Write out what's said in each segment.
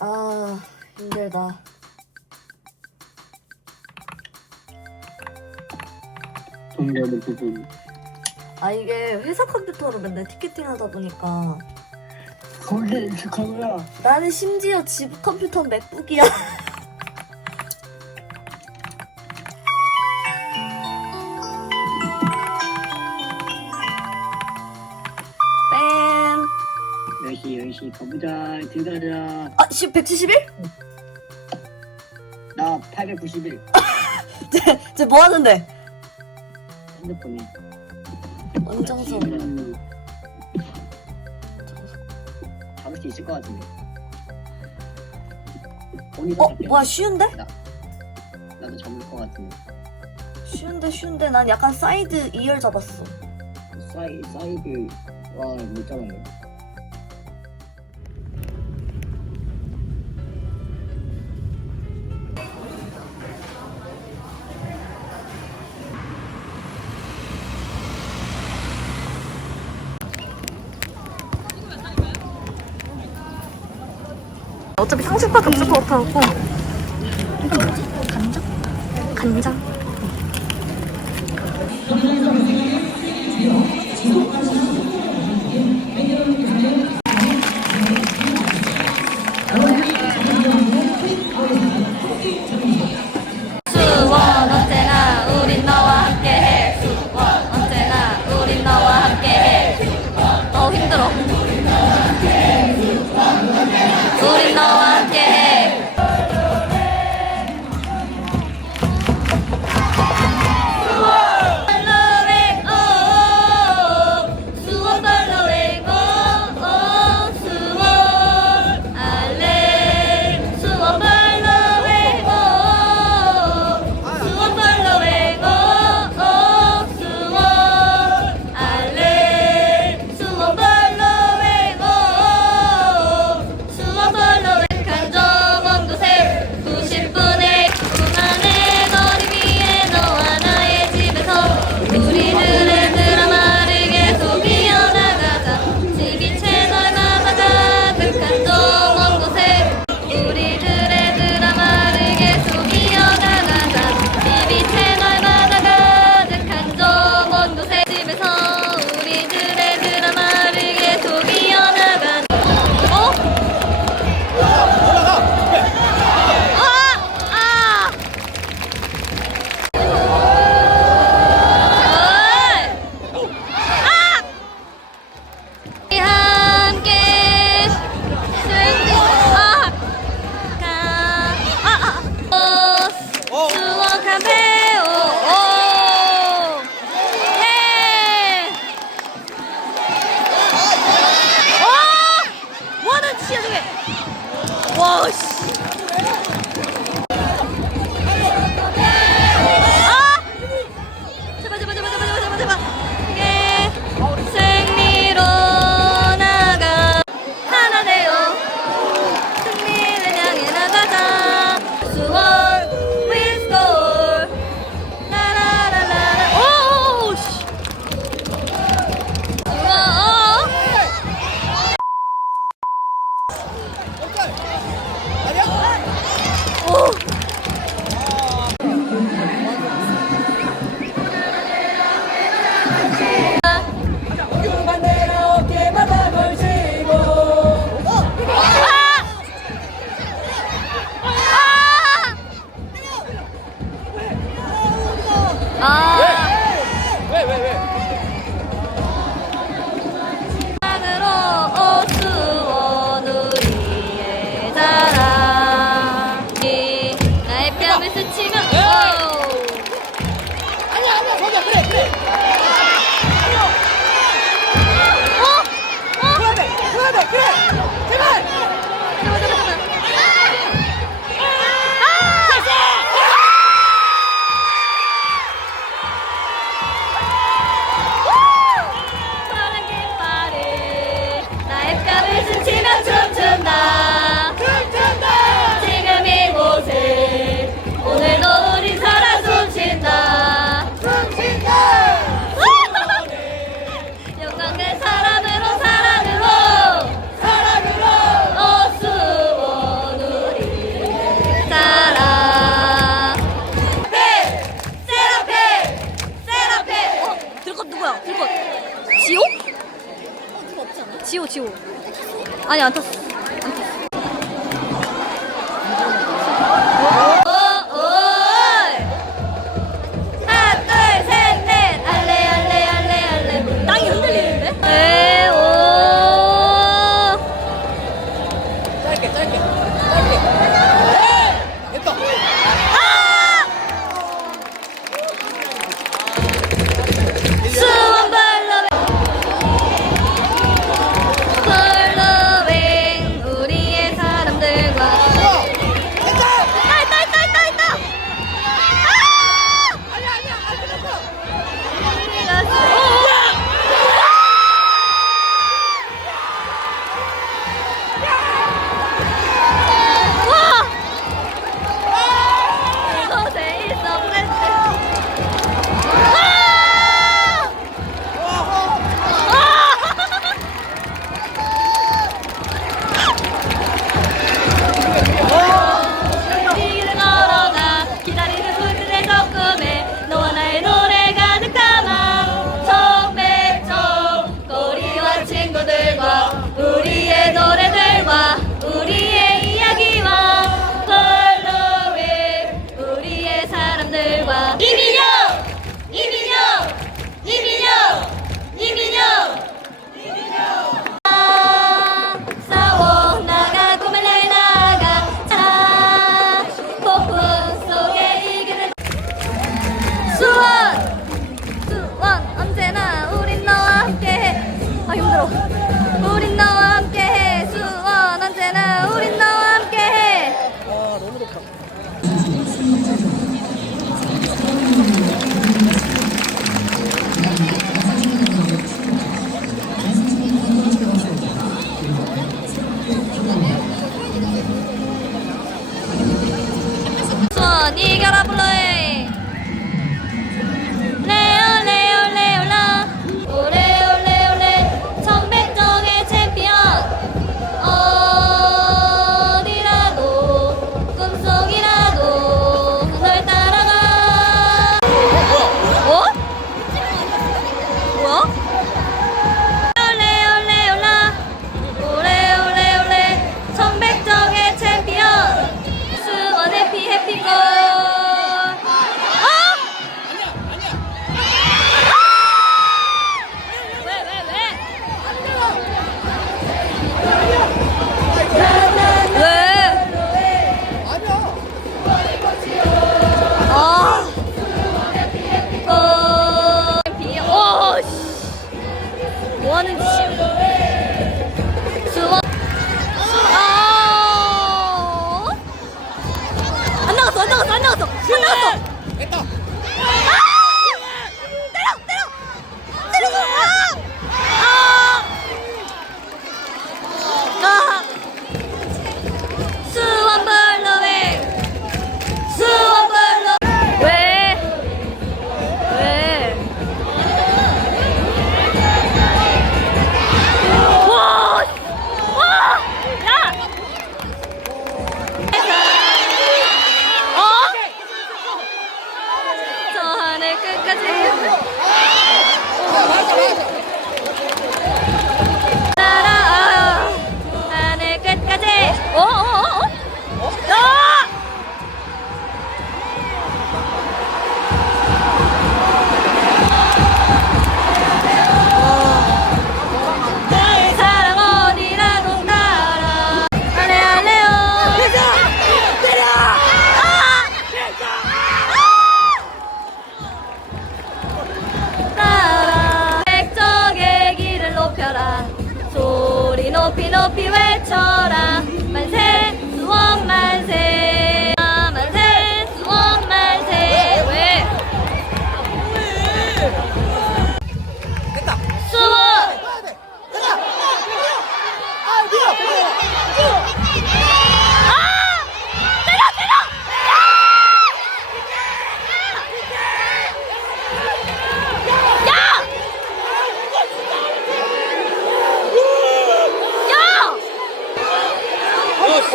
아 힘들다. 동료는 부분 아 이게 회사 컴퓨터로 맨날 티켓팅 하다 보니까 거기에 익숙하구나 나는 심지어 집 컴퓨터 맥북이야. 10시 10시 가보자 들어가자 아, 씨, 171? 나 891 쟤, 쟤 뭐 하는데? 핸드폰이 원정석. 음, 잡을 수 있을 것 같은데 어디서 어, 잡혀? 뭐야, 쉬운데? 나도 잡을 것 같은데 쉬운데, 쉬운데. 난 약간 사이드 2열 잡았어. 사이, 사이드 와못 잡았네 어차피 상식밖에 없을 것 같아갖고. 간장? 간장? 지워 지워. 아니 안 탔어.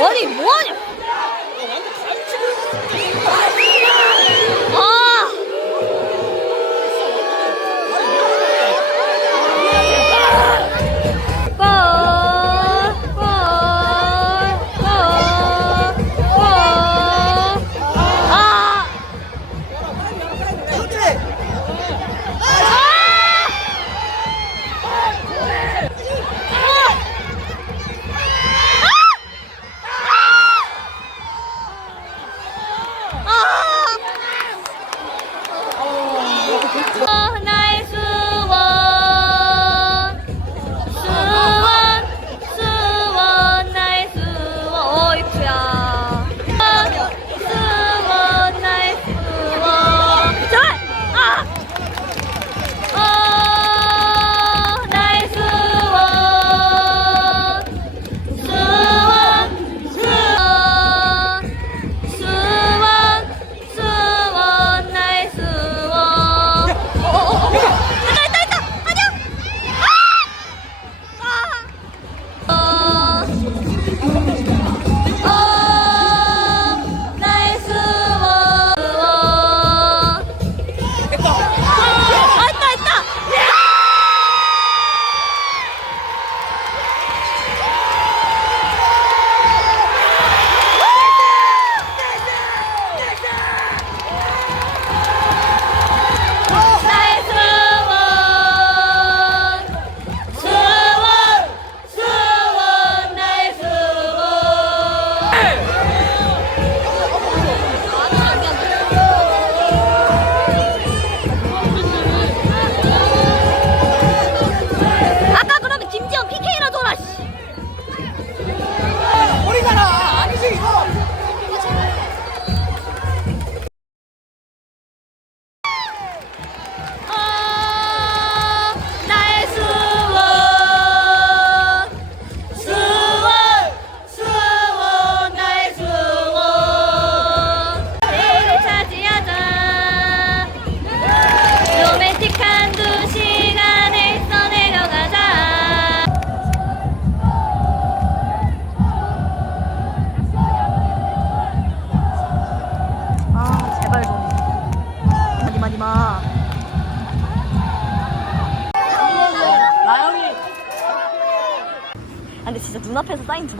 아니 뭐하냐?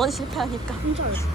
저번 실패하니까. 혼자요.